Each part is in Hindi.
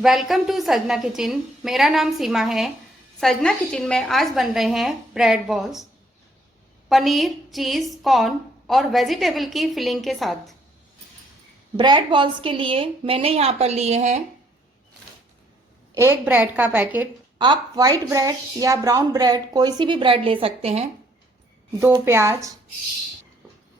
वेलकम टू सजना किचन। मेरा नाम सीमा है। सजना किचन में आज बन रहे हैं ब्रेड बॉल्स, पनीर, चीज़, कॉर्न और वेजिटेबल की फिलिंग के साथ। ब्रेड बॉल्स के लिए मैंने यहाँ पर लिए हैं एक ब्रेड का पैकेट। आप वाइट ब्रेड या ब्राउन ब्रेड कोई सी भी ब्रेड ले सकते हैं। 2 प्याज,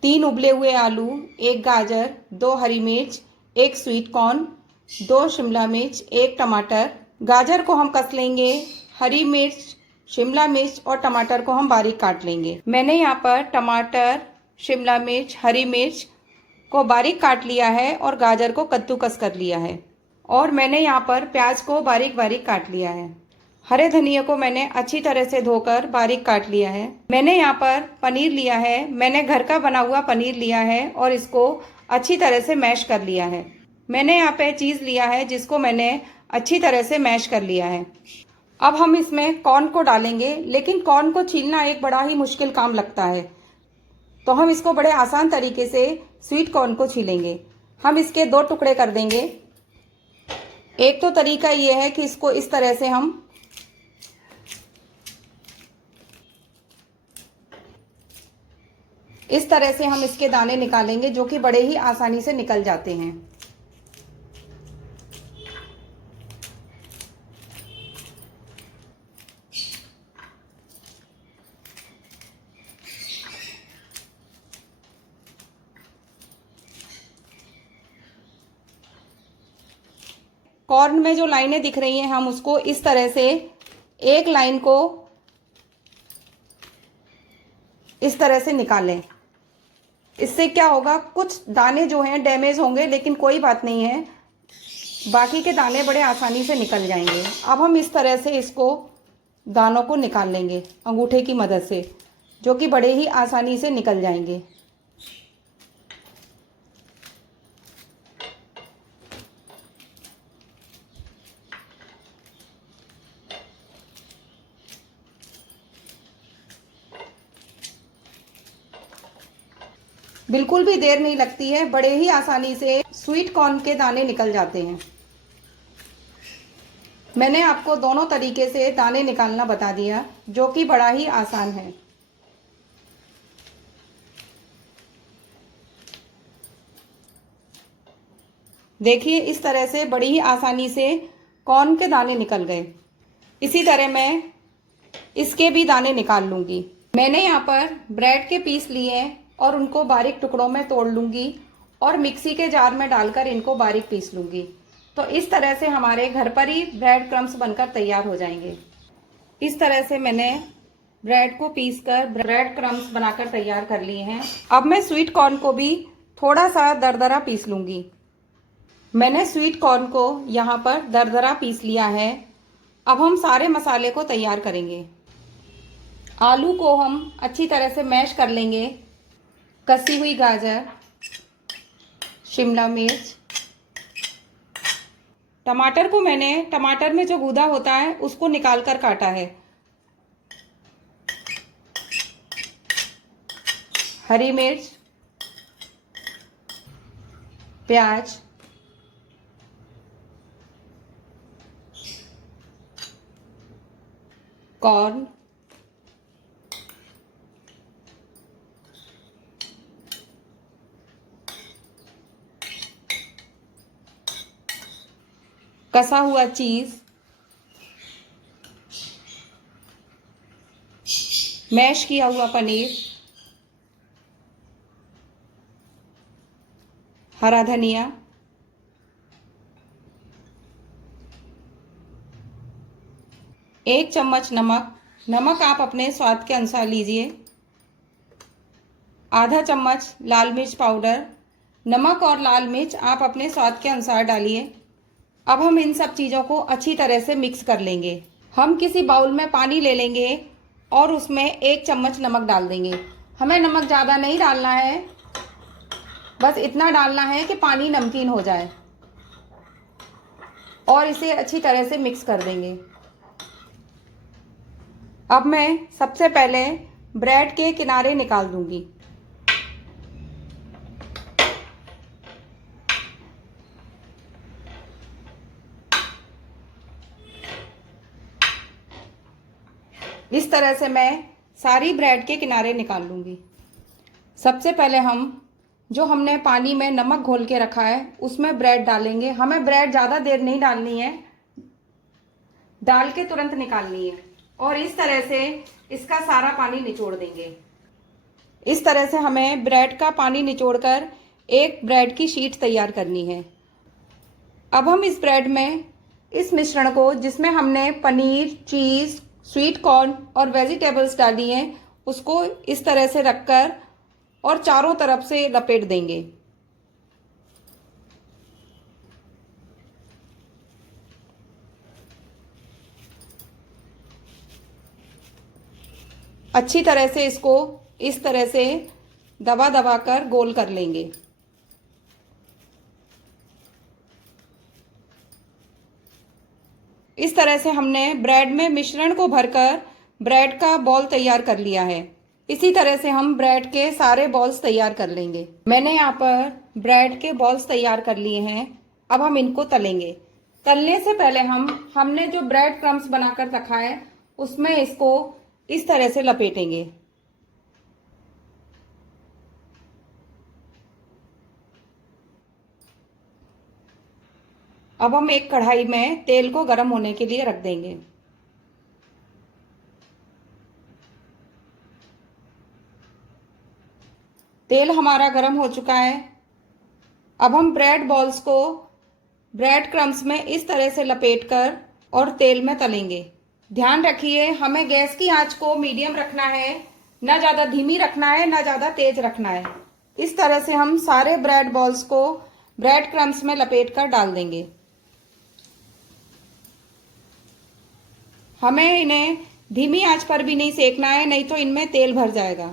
3 उबले हुए आलू, 1 गाजर, 2 हरी मिर्च, 1 स्वीट कॉर्न, 2 शिमला मिर्च, 1 टमाटर। गाजर को हम कस लेंगे, हरी मिर्च, शिमला मिर्च और टमाटर को हम बारीक काट लेंगे। मैंने यहाँ पर टमाटर, शिमला मिर्च, हरी मिर्च को बारीक काट लिया है और गाजर को कद्दूकस कर लिया है। और मैंने यहाँ पर प्याज को बारीक बारीक काट लिया है। हरे धनिया को मैंने अच्छी तरह से धोकर बारीक काट लिया है। मैंने यहाँ पर पनीर लिया है। मैंने घर का बना हुआ पनीर लिया है और इसको अच्छी तरह से मैश कर लिया है। मैंने यहाँ पे चीज़ लिया है जिसको मैंने अच्छी तरह से मैश कर लिया है। अब हम इसमें कॉर्न को डालेंगे, लेकिन कॉर्न को छीलना एक बड़ा ही मुश्किल काम लगता है, तो हम इसको बड़े आसान तरीके से स्वीट कॉर्न को छीलेंगे। हम इसके 2 टुकड़े कर देंगे। एक तो तरीका ये है कि इसको इस तरह से हम इसके दाने निकालेंगे, जो कि बड़े ही आसानी से निकल जाते हैं। कॉर्न में जो लाइनें दिख रही हैं, हम उसको इस तरह से एक लाइन को इस तरह से निकालें। इससे क्या होगा, कुछ दाने जो हैं डैमेज होंगे, लेकिन कोई बात नहीं है, बाकी के दाने बड़े आसानी से निकल जाएंगे। अब हम इस तरह से इसको दानों को निकाल लेंगे अंगूठे की मदद से, जो कि बड़े ही आसानी से निकल जाएंगे। बिल्कुल भी देर नहीं लगती है, बड़े ही आसानी से स्वीट कॉर्न के दाने निकल जाते हैं। मैंने आपको दोनों तरीके से दाने निकालना बता दिया, जो कि बड़ा ही आसान है। देखिए, इस तरह से बड़ी ही आसानी से कॉर्न के दाने निकल गए। इसी तरह मैं इसके भी दाने निकाल लूंगी। मैंने यहाँ पर ब्रेड के पीस लिए हैं और उनको बारीक टुकड़ों में तोड़ लूंगी और मिक्सी के जार में डालकर इनको बारीक पीस लूंगी। तो इस तरह से हमारे घर पर ही ब्रेड क्रम्स बनकर तैयार हो जाएंगे। इस तरह से मैंने ब्रेड को पीसकर ब्रेड क्रम्स बनाकर तैयार कर लिए हैं। अब मैं स्वीट कॉर्न को भी थोड़ा सा दरदरा पीस लूंगी। मैंने स्वीट कॉर्न को यहाँ पर दरदरा पीस लिया है। अब हम सारे मसाले को तैयार करेंगे। आलू को हम अच्छी तरह से मैश कर लेंगे। कसी हुई गाजर, शिमला मिर्च, टमाटर को मैंने टमाटर में जो गूदा होता है उसको निकाल कर काटा है। हरी मिर्च, प्याज, कॉर्न, कसा हुआ चीज, मैश किया हुआ पनीर, हरा धनिया, 1 चम्मच नमक। नमक आप अपने स्वाद के अनुसार लीजिए। आधा चम्मच लाल मिर्च पाउडर। नमक और लाल मिर्च आप अपने स्वाद के अनुसार डालिए। अब हम इन सब चीज़ों को अच्छी तरह से मिक्स कर लेंगे। हम किसी बाउल में पानी ले लेंगे और उसमें 1 चम्मच नमक डाल देंगे। हमें नमक ज़्यादा नहीं डालना है, बस इतना डालना है कि पानी नमकीन हो जाए, और इसे अच्छी तरह से मिक्स कर देंगे। अब मैं सबसे पहले ब्रेड के किनारे निकाल दूंगी। इस तरह से मैं सारी ब्रेड के किनारे निकाल लूँगी। सबसे पहले हम जो हमने पानी में नमक घोल के रखा है उसमें ब्रेड डालेंगे। हमें ब्रेड ज़्यादा देर नहीं डालनी है, डाल के तुरंत निकालनी है और इस तरह से इसका सारा पानी निचोड़ देंगे। इस तरह से हमें ब्रेड का पानी निचोड़कर एक ब्रेड की शीट तैयार करनी है। अब हम इस ब्रेड में इस मिश्रण को, जिसमें हमने पनीर, चीज़, स्वीट कॉर्न और वेजिटेबल्स डाली हैं, उसको इस तरह से रखकर और चारों तरफ से लपेट देंगे। अच्छी तरह से इसको इस तरह से दबा दबा कर गोल कर लेंगे। इस तरह से हमने ब्रेड में मिश्रण को भरकर ब्रेड का बॉल तैयार कर लिया है। इसी तरह से हम ब्रेड के सारे बॉल्स तैयार कर लेंगे। मैंने यहाँ पर ब्रेड के बॉल्स तैयार कर लिए हैं। अब हम इनको तलेंगे। तलने से पहले हमने जो ब्रेड क्रम्स बनाकर रखा है उसमें इसको इस तरह से लपेटेंगे। अब हम एक कढ़ाई में तेल को गर्म होने के लिए रख देंगे। तेल हमारा गर्म हो चुका है। अब हम ब्रेड बॉल्स को ब्रेड क्रम्स में इस तरह से लपेटकर और तेल में तलेंगे। ध्यान रखिए, हमें गैस की आंच को मीडियम रखना है, ना ज़्यादा धीमी रखना है, ना ज़्यादा तेज रखना है। इस तरह से हम सारे ब्रेड बॉल्स को ब्रेड क्रम्स में लपेटकर डाल देंगे। हमें इन्हें धीमी आंच पर भी नहीं सेकना है, नहीं तो इनमें तेल भर जाएगा।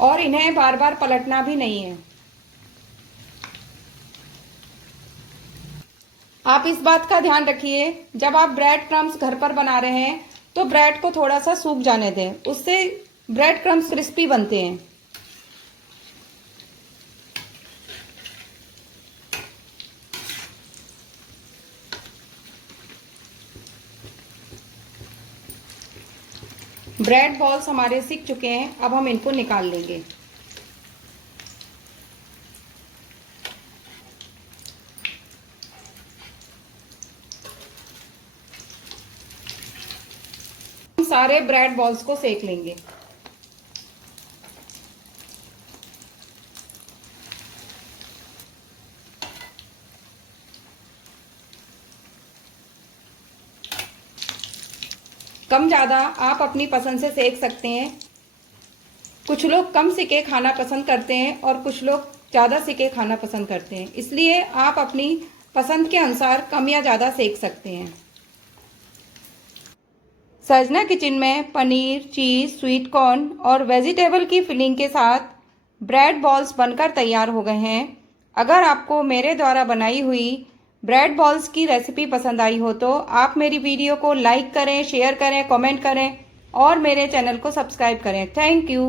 और इन्हें बार बार पलटना भी नहीं है। आप इस बात का ध्यान रखिए, जब आप ब्रेड क्रम्स घर पर बना रहे हैं तो ब्रेड को थोड़ा सा सूख जाने दें, उससे ब्रेड क्रम्स क्रिस्पी बनते हैं। ब्रेड बॉल्स हमारे सिक चुके हैं। अब हम इनको निकाल लेंगे। हम सारे ब्रेड बॉल्स को सेक लेंगे। कम ज़्यादा आप अपनी पसंद से सेक सकते हैं। कुछ लोग कम सिके खाना पसंद करते हैं और कुछ लोग ज़्यादा सिके खाना पसंद करते हैं, इसलिए आप अपनी पसंद के अनुसार कम या ज़्यादा सेक सकते हैं। सजना किचन में पनीर, चीज़, स्वीट कॉर्न और वेजिटेबल की फिलिंग के साथ ब्रेड बॉल्स बनकर तैयार हो गए हैं। अगर आपको मेरे द्वारा बनाई हुई ब्रेड बॉल्स की रेसिपी पसंद आई हो तो आप मेरी वीडियो को लाइक करें, शेयर करें, कमेंट करें और मेरे चैनल को सब्सक्राइब करें। Thank you.